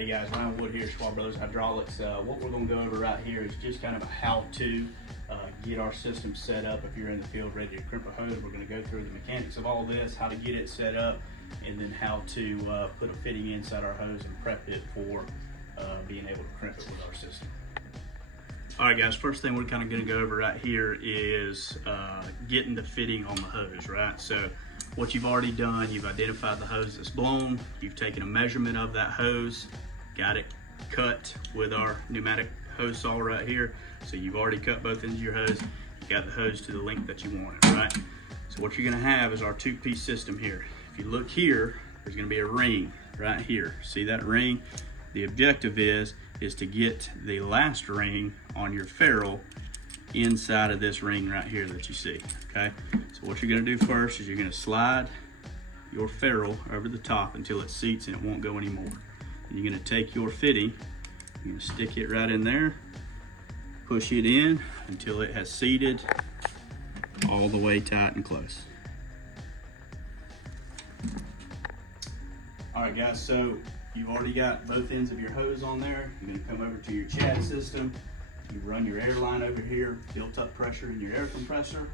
Hey guys, Ryan Wood here, Schwab Brothers Hydraulics. What we're going to go over right here is just kind of a how-to get our system set up. If you're in the field ready to crimp a hose, we're going to go through the mechanics of all this, how to get it set up, and then how to put a fitting inside our hose and prep it for being able to crimp it with our system. All right guys, first thing we're kind of going to go over right here is getting the fitting on the hose, right? So what you've already done, you've identified the hose that's blown, you've taken a measurement of that hose, got it cut with our pneumatic hose saw right here. So you've already cut both ends of your hose, you got the hose to the length that you want it, right? So what you're gonna have is our two-piece system here. If you look here, there's gonna be a ring right here. See that ring? The objective is to get the last ring on your ferrule inside of this ring right here that you see, okay? So what you're gonna do first is you're gonna slide your ferrule over the top until it seats and it won't go anymore. And you're gonna take your fitting, you're gonna stick it right in there, push it in until it has seated all the way tight and close. All right guys, so you've already got both ends of your hose on there. You're gonna come over to your Chad system. You run your air line over here, built up pressure in your air compressor.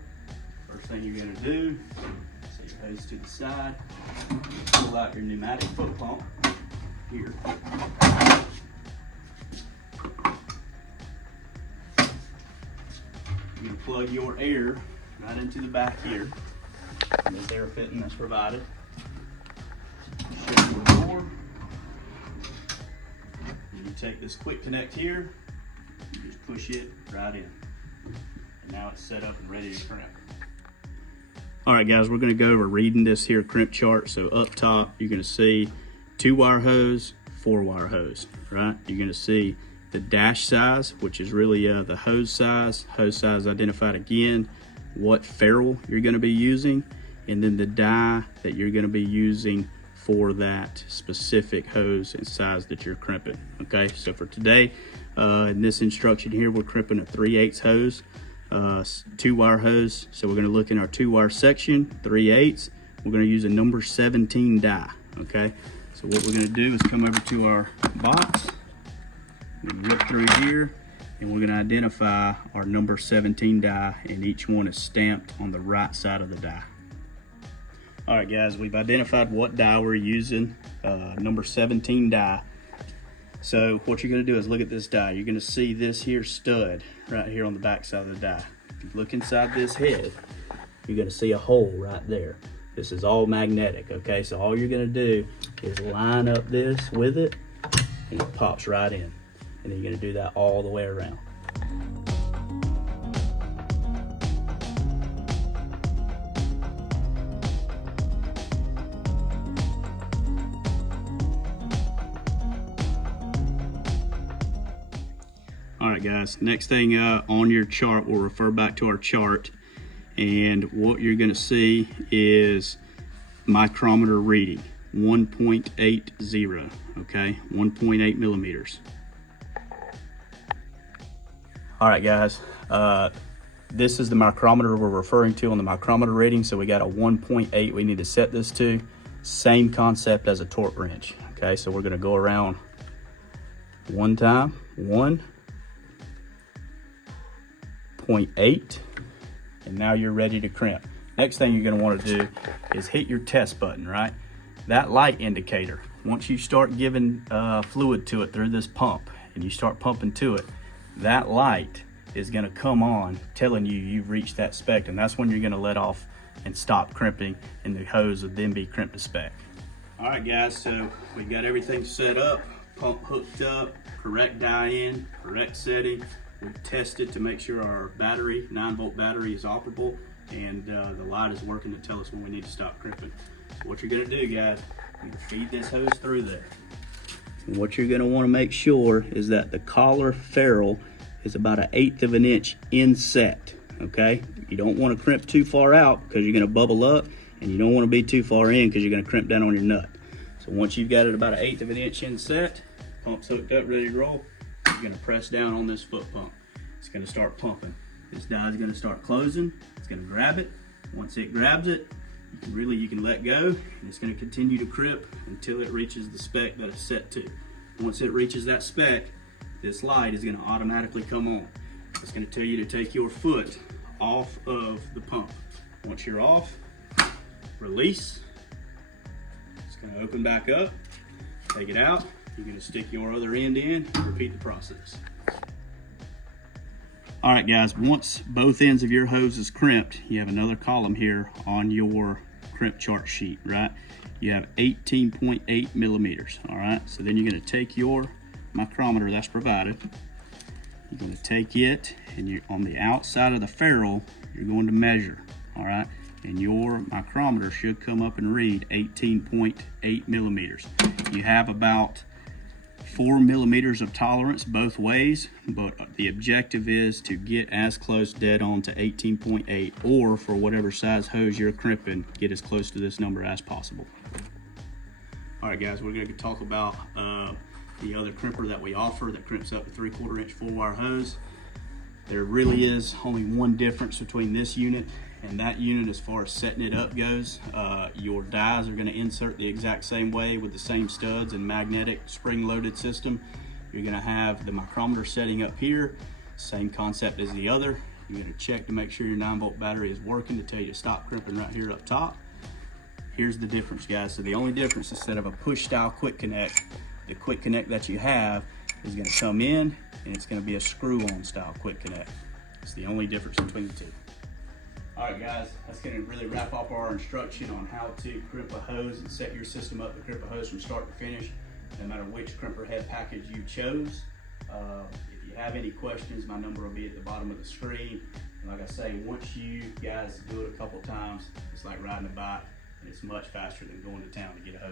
First thing you're gonna do, set your hose to the side, pull out your pneumatic foot pump here. You're gonna plug your air right into the back here. This air fitting that's provided. Shut your door. And you take this quick connect here, you just push it right in. And now it's set up and ready to crimp. All right guys, we're gonna go over reading this here crimp chart. So up top, you're gonna see 2-wire hose, 4-wire hose, right? You're gonna see the dash size, which is really the hose size identified again, what ferrule you're gonna be using, and then the die that you're gonna be using for that specific hose and size that you're crimping, okay? So for today, in this instruction here, we're crimping a 3/8 hose, 2-wire hose. So we're gonna look in our 2-wire section, 3/8. We're gonna use a number 17 die, okay? So what we're gonna do is come over to our box, we're gonna rip through here, and we're gonna identify our number 17 die, and each one is stamped on the right side of the die. All right guys, we've identified what die we're using, number 17 die. So what you're gonna do is look at this die. You're gonna see this here stud right here on the back side of the die. If you look inside this head, you're gonna see a hole right there. This is all magnetic, okay? So all you're gonna do is line up this with it, and it pops right in. And then you're gonna do that all the way around. All right guys, next thing on your chart, we'll refer back to our chart, and what you're gonna see is micrometer reading, 1.80, okay, 1.8 millimeters. All right guys, this is the micrometer we're referring to on the micrometer reading, so we got a 1.8 we need to set this to. Same concept as a torque wrench, okay, so we're gonna go around one time, 1.8, and now you're ready to crimp. Next thing you're gonna wanna do is hit your test button, right? That light indicator, once you start giving fluid to it through this pump and you start pumping to it, that light is gonna come on telling you you've reached that spec, and that's when you're gonna let off and stop crimping, and the hose will then be crimped to spec. All right guys, so we got everything set up, pump hooked up, correct die in, correct setting. We've tested to make sure our battery, 9-volt battery, is operable, and the light is working to tell us when we need to stop crimping. So what you're gonna do guys, you're gonna feed this hose through there. And what you're gonna wanna make sure is that the collar ferrule is about 1/8 of an inch inset, okay? You don't wanna crimp too far out because you're gonna bubble up, and you don't wanna be too far in because you're gonna crimp down on your nut. So once you've got it about 1/8 of an inch inset, pump's hooked up, ready to roll, you're gonna press down on this foot pump. It's gonna start pumping. This die is gonna start closing, it's gonna grab it. Once it grabs it, you can let go, and it's going to continue to crimp until it reaches the spec that it's set to. Once it reaches that spec, this light is going to automatically come on. It's going to tell you to take your foot off of the pump. Once you're off, release. It's going to open back up. Take it out. You're going to stick your other end in and repeat the process. All right, guys, once both ends of your hose is crimped, you have another column here on your crimp chart sheet, right? You have 18.8 millimeters, all right? So then you're going to take your micrometer that's provided. You're going to take it, and you're on the outside of the ferrule, you're going to measure, all right? And your micrometer should come up and read 18.8 millimeters. You have about 4 millimeters of tolerance both ways, but the objective is to get as close dead on to 18.8, or for whatever size hose you're crimping, get as close to this number as possible. All right, guys, we're going to talk about the other crimper that we offer that crimps up to 3/4 inch 4-wire hose. There really is only one difference between this unit and that unit as far as setting it up goes. Your dies are going to insert the exact same way with the same studs and magnetic spring-loaded system. You're going to have the micrometer setting up here, same concept as the other. You're going to check to make sure your 9-volt battery is working to tell you to stop crimping right here up top. Here's the difference, guys. So the only difference, instead of a push-style quick connect, the quick connect that you have is going to come in and it's going to be a screw-on style quick connect. It's the only difference between the two. All right, guys, that's going to really wrap up our instruction on how to crimp a hose and set your system up to crimp a hose from start to finish, no matter which crimper head package you chose. If you have any questions, my number will be at the bottom of the screen. And like I say, once you guys do it a couple times, it's like riding a bike, and it's much faster than going to town to get a hose.